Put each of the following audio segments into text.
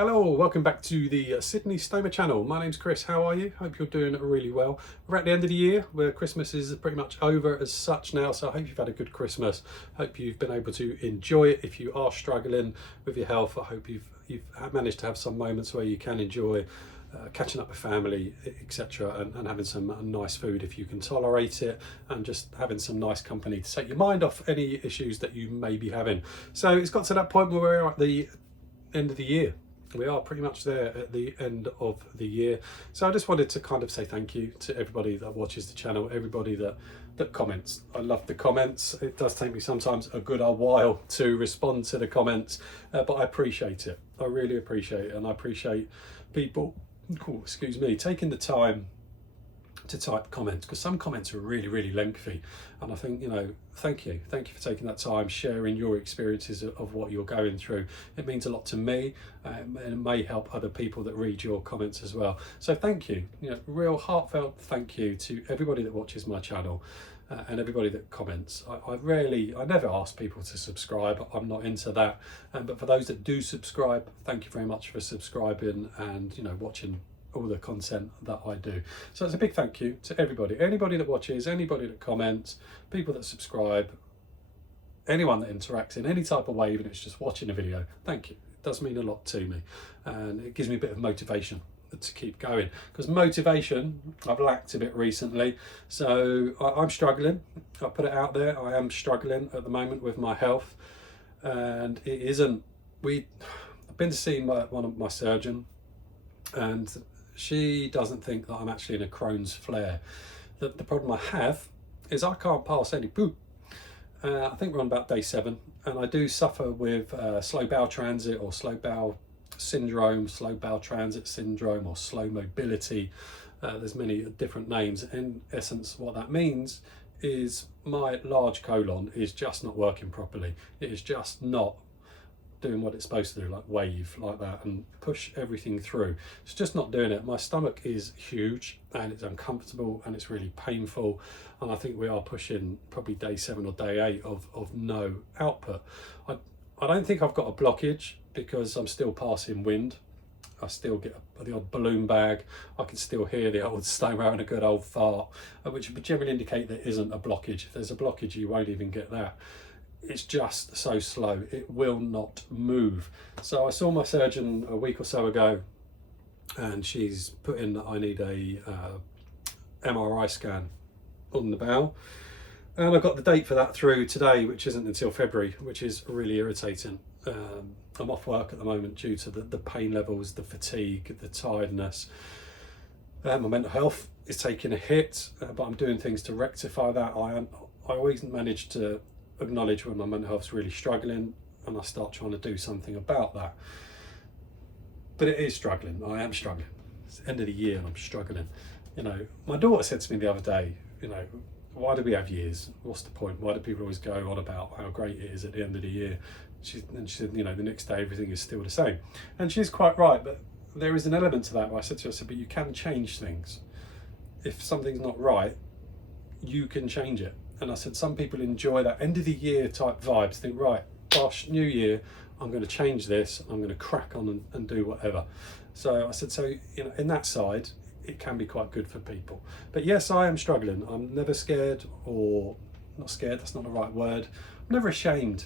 Hello, welcome back to the Sydney Stoma channel. My name's Chris. How are you? Hope you're doing really well. We're at the end of the year where Christmas is pretty much over as such now, so I hope you've had a good Christmas. Hope you've been able to enjoy it. If you are struggling with your health, I hope you've managed to have some moments where you can enjoy catching up with family, etc., and having some nice food if you can tolerate it, and just having some nice company to take your mind off any issues that you may be having. So it's got to that point where we're at the end of the year. We are pretty much there at the end of the year. So I just wanted to kind of say thank you to everybody that watches the channel, everybody that comments. I love the comments. It does take me sometimes a good old while to respond to the comments, but I appreciate it. I really appreciate it, and I appreciate people, taking the time to type comments, because some comments are really lengthy, and I think, thank you for taking that time, sharing your experiences of what you're going through. It means a lot to me, and it may help other people that read your comments as well. So thank you, real heartfelt thank you to everybody that watches my channel, and everybody that comments. I never ask people to subscribe. I'm not into that, but for those that do subscribe, thank you very much for subscribing and watching all the content that I do. So it's a big thank you to everybody, anybody that watches, anybody that comments, people that subscribe, anyone that interacts in any type of way, even if it's just watching a video. Thank you. It does mean a lot to me, and it gives me a bit of motivation to keep going, because motivation I've lacked a bit recently. So I'm struggling. I put it out there. I am struggling at the moment with my health, and it isn't. I've been to see my surgeon, and she doesn't think that I'm actually in a Crohn's flare. The problem I have is I can't pass any poop. I think we're on about day 7, and I do suffer with slow bowel transit, or slow bowel syndrome, slow bowel transit syndrome, or slow mobility. There's many different names. In essence, what that means is my large colon is just not working properly. It is just not doing what it's supposed to do, like wave like that and push everything through. It's just not doing it. My stomach is huge, and it's uncomfortable, and it's really painful, and I think we are pushing probably day 7 or day 8 of no output. I don't think I've got a blockage, because I'm still passing wind. I still get the odd balloon bag. I can still hear the old stoma having a good old fart, which would generally indicate there isn't a blockage. If there's a blockage, you won't even get that. It's just so slow, it will not move. So I saw my surgeon a week or so ago, and she's put in that I need a MRI scan on the bowel, and I got the date for that through today, which isn't until February, which is really irritating. I'm off work at the moment due to the pain levels, the fatigue, the tiredness. My mental health is taking a hit, but I'm doing things to rectify that. I always manage to acknowledge when my mental health's really struggling, and I start trying to do something about that. But it is struggling. I am struggling. It's the end of the year and I'm struggling. My daughter said to me the other day, why do we have years? What's the point? Why do people always go on about how great it is at the end of the year? She said, the next day everything is still the same. And she's quite right, but there is an element to that where I said to her, but you can change things. If something's not right, you can change it. And I said, some people enjoy that end of the year type vibes, think, right, gosh, new year, I'm going to change this, I'm going to crack on and do whatever. So I said, in that side, it can be quite good for people. But yes, I am struggling. I'm never scared, or not scared, that's not the right word. I'm never ashamed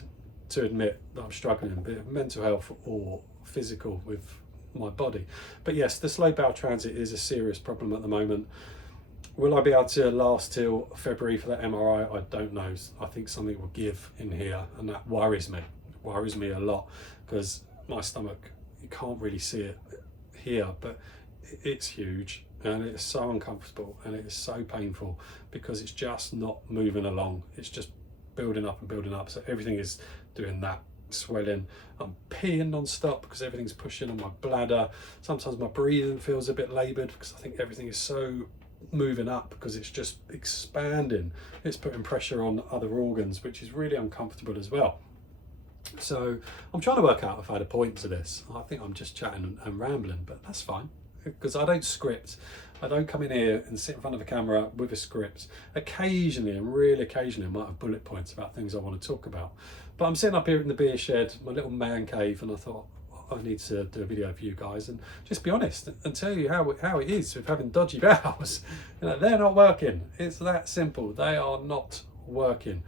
to admit that I'm struggling, be it mental health or physical with my body. But yes, the slow bowel transit is a serious problem at the moment. Will I be able to last till February for that MRI? I don't know. I think something will give in here, and that worries me. It worries me a lot, because my stomach, you can't really see it here, but it's huge, and it's so uncomfortable, and it is so painful, because it's just not moving along. It's just building up and building up. So everything is doing that, swelling. I'm peeing non-stop because everything's pushing on my bladder. Sometimes my breathing feels a bit laboured, because I think everything is so moving up, because it's just expanding. It's putting pressure on other organs, which is really uncomfortable as well. So I'm trying to work out if I had a point to this. I think I'm just chatting and rambling, but that's fine, because I don't script. I don't come in here and sit in front of a camera with a script. Occasionally, and really occasionally, I might have bullet points about things I want to talk about. But I'm sitting up here in the beer shed, my little man cave, and I thought, I need to do a video for you guys and just be honest and tell you how it is with having dodgy bowels. They're not working. It's that simple. They are not working.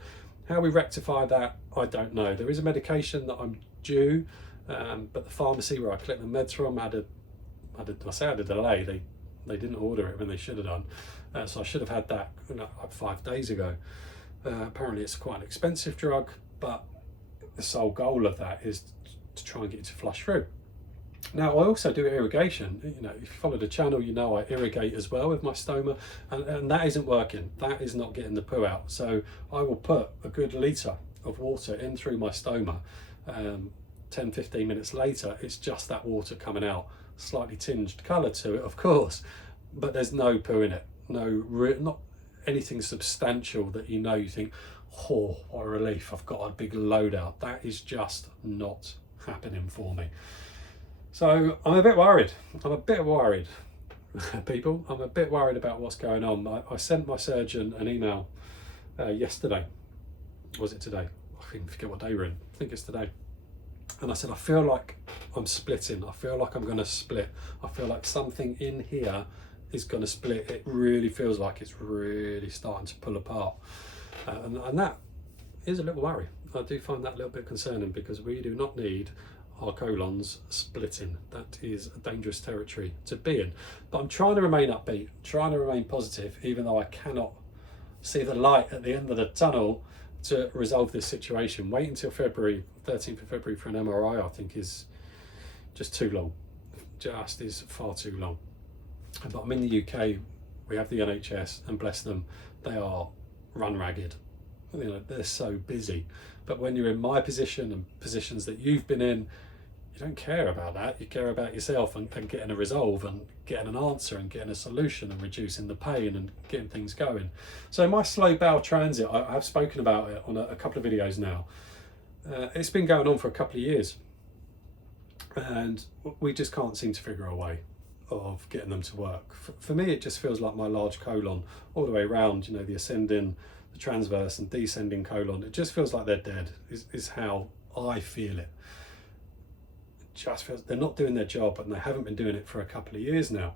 How we rectify that, I don't know. There is a medication that I'm due, but the pharmacy where I collect the meds from had a delay. They didn't order it when they should have done, so I should have had that like 5 days ago. Apparently it's quite an expensive drug, but the sole goal of that is to try and get it to flush through. Now I also do irrigation. If you follow the channel, I irrigate as well with my stoma, and that isn't working. That is not getting the poo out. So I will put a good litre of water in through my stoma. 10-15 minutes later, it's just that water coming out, slightly tinged colour to it, of course, but there's no poo in it. Not anything substantial that you think, oh, what a relief, I've got a big load out. That is just not happening for me. So I'm a bit worried. People, I'm a bit worried about what's going on. I sent my surgeon an email yesterday. Was it today? I can forget what day we're in. I think it's today. And I said, I feel like I'm splitting. I feel like I'm going to split. I feel like something in here is going to split. It really feels like it's really starting to pull apart. And that is a little worry. I do find that a little bit concerning, because we do not need our colons splitting. That is a dangerous territory to be in. But I'm trying to remain upbeat, trying to remain positive, even though I cannot see the light at the end of the tunnel to resolve this situation. Wait until February, 13th of February for an MRI, I think is just too long. Just is far too long. But I'm in the UK, we have the NHS, and bless them, they are run ragged. They're so busy. But when you're in my position and positions that you've been in, you don't care about that. You care about yourself and getting a resolve and getting an answer and getting a solution and reducing the pain and getting things going. So my slow bowel transit, I've spoken about it on a couple of videos now. It's been going on for a couple of years, and we just can't seem to figure a way of getting them to work. For me, it just feels like my large colon all the way around, the ascending, the transverse and descending colon, it just feels like they're dead, is how I feel it. Just feels they're not doing their job, and they haven't been doing it for a couple of years now,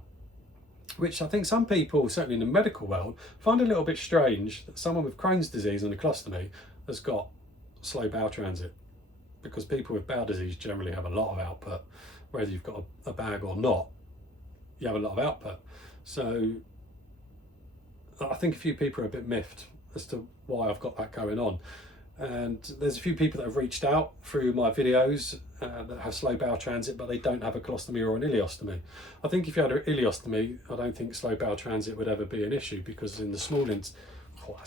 which I think some people, certainly in the medical world, find a little bit strange that someone with Crohn's disease and a colostomy has got slow bowel transit, because people with bowel disease generally have a lot of output. Whether you've got a bag or not, you have a lot of output. So I think a few people are a bit miffed as to why I've got that going on. And there's a few people that have reached out through my videos that have slow bowel transit, but they don't have a colostomy or an ileostomy. I think if you had an ileostomy, I don't think slow bowel transit would ever be an issue, because in the small that's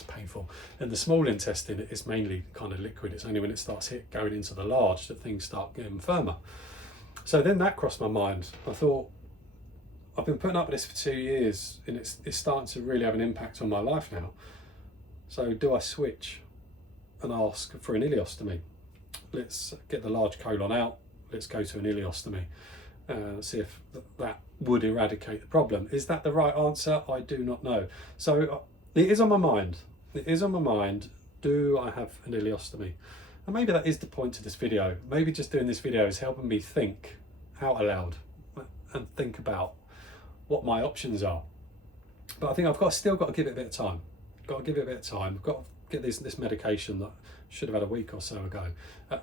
painful. In the small intestine, it's mainly kind of liquid. It's only when it starts going into the large that things start getting firmer. So then that crossed my mind. I thought, I've been putting up with this for 2 years, and it's starting to really have an impact on my life now. So do I switch and ask for an ileostomy? Let's get the large colon out. Let's go to an ileostomy. See if that would eradicate the problem. Is that the right answer? I do not know. So it is on my mind. It is on my mind. Do I have an ileostomy? And maybe that is the point of this video. Maybe just doing this video is helping me think out aloud and think about what my options are. But I think I've still got to give it a bit of time. Got to give it a bit of time. Got to get this medication that should have had a week or so ago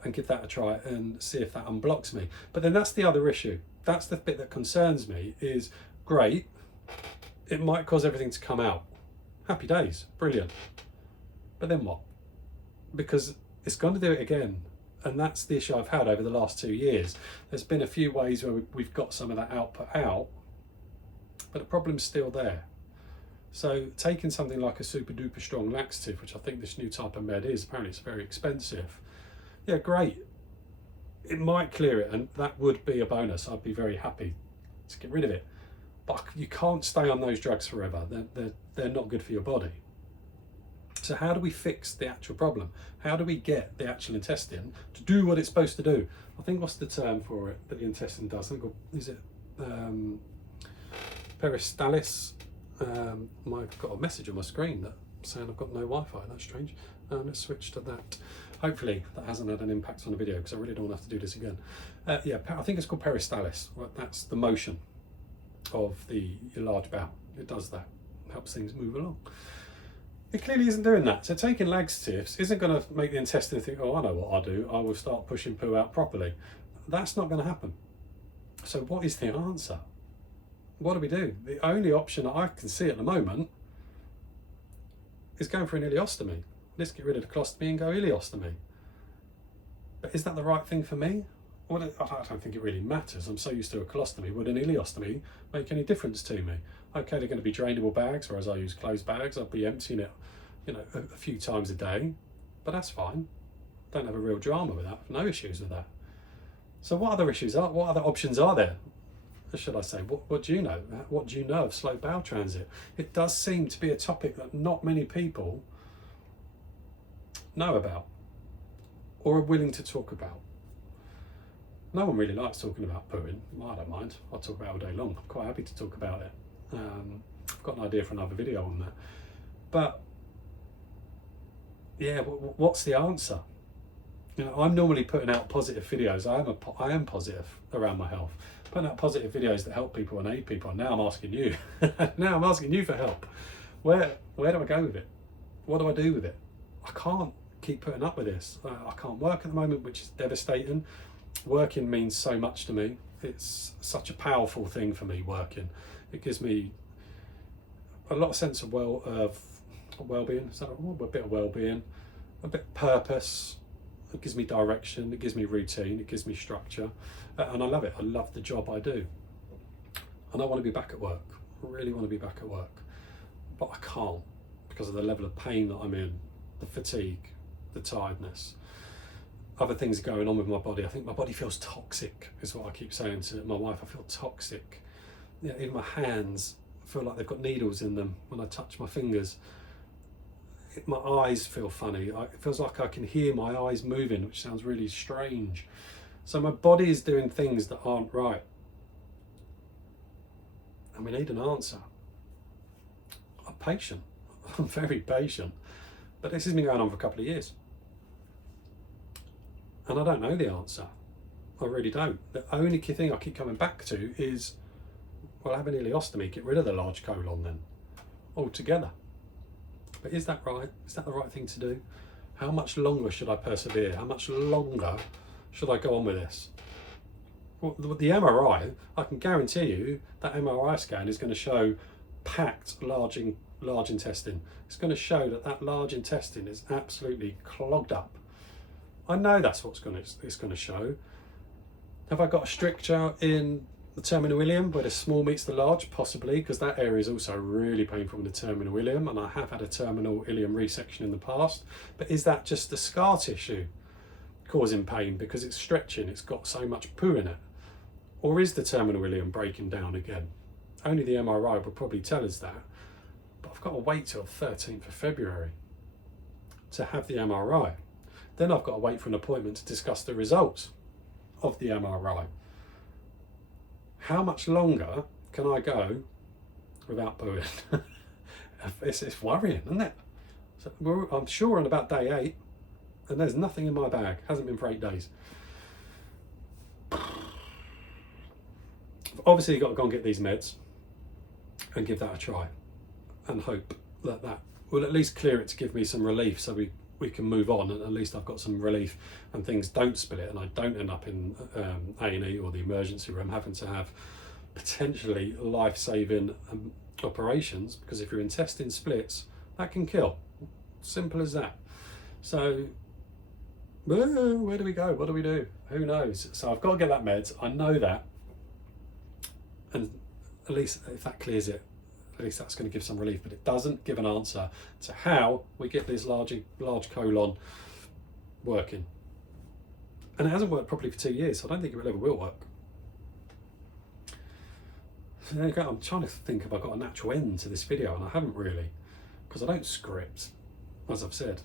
and give that a try and see if that unblocks me. But then that's the other issue. That's the bit that concerns me. Is great, it might cause everything to come out. Happy days, brilliant. But then what? Because it's going to do it again. And that's the issue I've had over the last 2 years. There's been a few ways where we've got some of that output out, but the problem's still there. So taking something like a super duper strong laxative, which I think this new type of med is, apparently it's very expensive. Yeah, great. It might clear it, and that would be a bonus. I'd be very happy to get rid of it. But you can't stay on those drugs forever. They're not good for your body. So how do we fix the actual problem? How do we get the actual intestine to do what it's supposed to do? I think, what's the term for it that the intestine does? I think, is it peristalsis? I've got a message on my screen that saying I've got no Wi-Fi. That's strange. Let's switch to that. Hopefully that hasn't had an impact on the video, because I really don't want to have to do this again. Yeah, I think it's called peristalsis. Well, that's the motion of the large bowel. It does that, helps things move along. It clearly isn't doing that. So taking laxatives isn't going to make the intestine think, oh, I know what I'll do. I will start pushing poo out properly. That's not going to happen. So what is the answer? What do we do? The only option I can see at the moment is going for an ileostomy. Let's get rid of the colostomy and go ileostomy. But is that the right thing for me? Well, I don't think it really matters. I'm so used to a colostomy. Would an ileostomy make any difference to me? Okay, they're going to be drainable bags, whereas I use closed bags. I'll be emptying it, a few times a day, but that's fine. Don't have a real drama with that. No issues with that. So what other options are there? Or should I say, what do you know? What do you know of slow bowel transit? It does seem to be a topic that not many people know about or are willing to talk about. No one really likes talking about pooing. I don't mind. I'll talk about it all day long. I'm quite happy to talk about it. I've got an idea for another video on that. But yeah, what's the answer? I'm normally putting out positive videos. I am positive around my health. Putting out positive videos that help people and aid people. And now I'm asking you. Now I'm asking you for help. Where do I go with it? What do I do with it? I can't keep putting up with this. I can't work at the moment, which is devastating. Working means so much to me. It's such a powerful thing for me, working. It gives me a lot of sense of well-being. So a bit of well-being, a bit of purpose. It gives me direction. It gives me routine. It gives me structure, and I love it. I love the job I do, and I want to be back at work. I really want to be back at work, but I can't because of the level of pain that I'm in, the fatigue, the tiredness. Other things are going on with my body. I think my body feels toxic, is what I keep saying to my wife. I feel toxic. Even my hands feel like they've got needles in them when I touch my fingers. My eyes feel funny. It feels like I can hear my eyes moving, which sounds really strange. So my body is doing things that aren't right. And we need an answer. I'm patient. I'm very patient. But this has been going on for a couple of years. And I don't know the answer. I really don't. The only key thing I keep coming back to is, well, have an ileostomy, get rid of the large colon then, altogether. But is that right? Is that the right thing to do? How much longer should I persevere? How much longer should I go on with this? Well, the MRI, I can guarantee you that MRI scan is going to show packed large intestine. It's going to show that large intestine is absolutely clogged up. I know that's what it's going to show. Have I got a stricture in the terminal ileum where the small meets the large? Possibly, because that area is also really painful in the terminal ileum, and I have had a terminal ileum resection in the past. But is that just the scar tissue causing pain because it's stretching, it's got so much poo in it? Or is the terminal ileum breaking down again? Only the MRI will probably tell us that. But I've got to wait till 13th of February to have the MRI. Then I've got to wait for an appointment to discuss the results of the MRI. How much longer can I go without pooing? It's worrying, isn't it? So I'm sure on about day 8, and there's nothing in my bag. Hasn't been for 8 days. Obviously, you've got to go and get these meds and give that a try, and hope that will at least clear it to give me some relief, so we can move on, and at least I've got some relief and things don't split, and I don't end up in A&E or the emergency room having to have potentially life-saving operations, because if your intestine splits, that can kill. Simple as that. So where do we go? What do we do? Who knows? So I've got to get that meds. I know that, and at least if that clears it, at least that's going to give some relief, but it doesn't give an answer to how we get this large colon working. And it hasn't worked properly for 2 years, so I don't think it ever will work. So there you go. I'm trying to think if I've got a natural end to this video, and I haven't really, because I don't script, as I've said.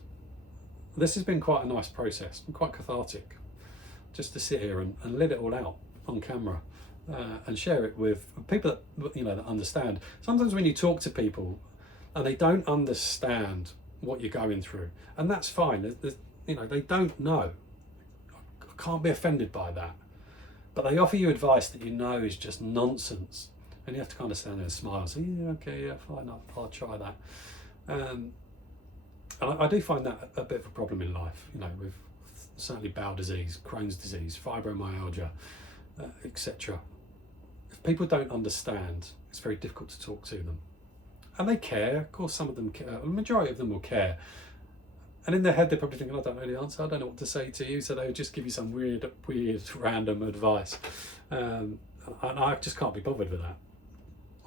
This has been quite a nice process, and quite cathartic, just to sit here and let it all out on camera. And share it with people that understand. Sometimes when you talk to people and they don't understand what you're going through, and that's fine. they don't know. I can't be offended by that. But they offer you advice that you know is just nonsense. And you have to kind of stand there and smile and say, yeah, okay, yeah, fine, I'll try that. And I do find that a bit of a problem in life, with certainly bowel disease, Crohn's disease, fibromyalgia, etc. If people don't understand, it's very difficult to talk to them. And they care, of course, some of them care, the majority of them will care. And in their head, they're probably thinking, I don't know the answer, I don't know what to say to you. So they would just give you some weird, random advice. And I just can't be bothered with that.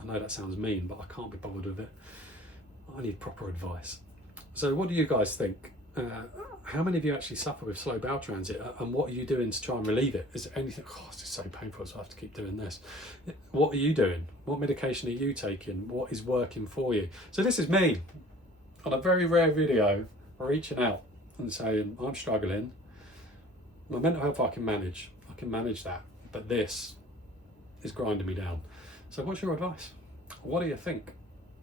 I know that sounds mean, but I can't be bothered with it. I need proper advice. So what do you guys think? How many of you actually suffer with slow bowel transit, and what are you doing to try and relieve it? Is there anything, it's just so painful, so I have to keep doing this. What are you doing? What medication are you taking? What is working for you? So this is me on a very rare video reaching out and saying, I'm struggling. My mental health I can manage that, but this is grinding me down. So what's your advice? What do you think?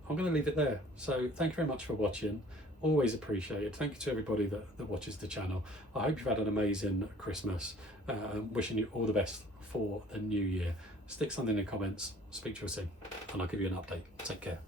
I'm going to leave it there. So thank you very much for watching. Always appreciated. Thank you to everybody that watches the channel. I hope you've had an amazing Christmas. Wishing you all the best for the new year. Stick something in the comments. Speak to you soon, and I'll give you an update. Take care.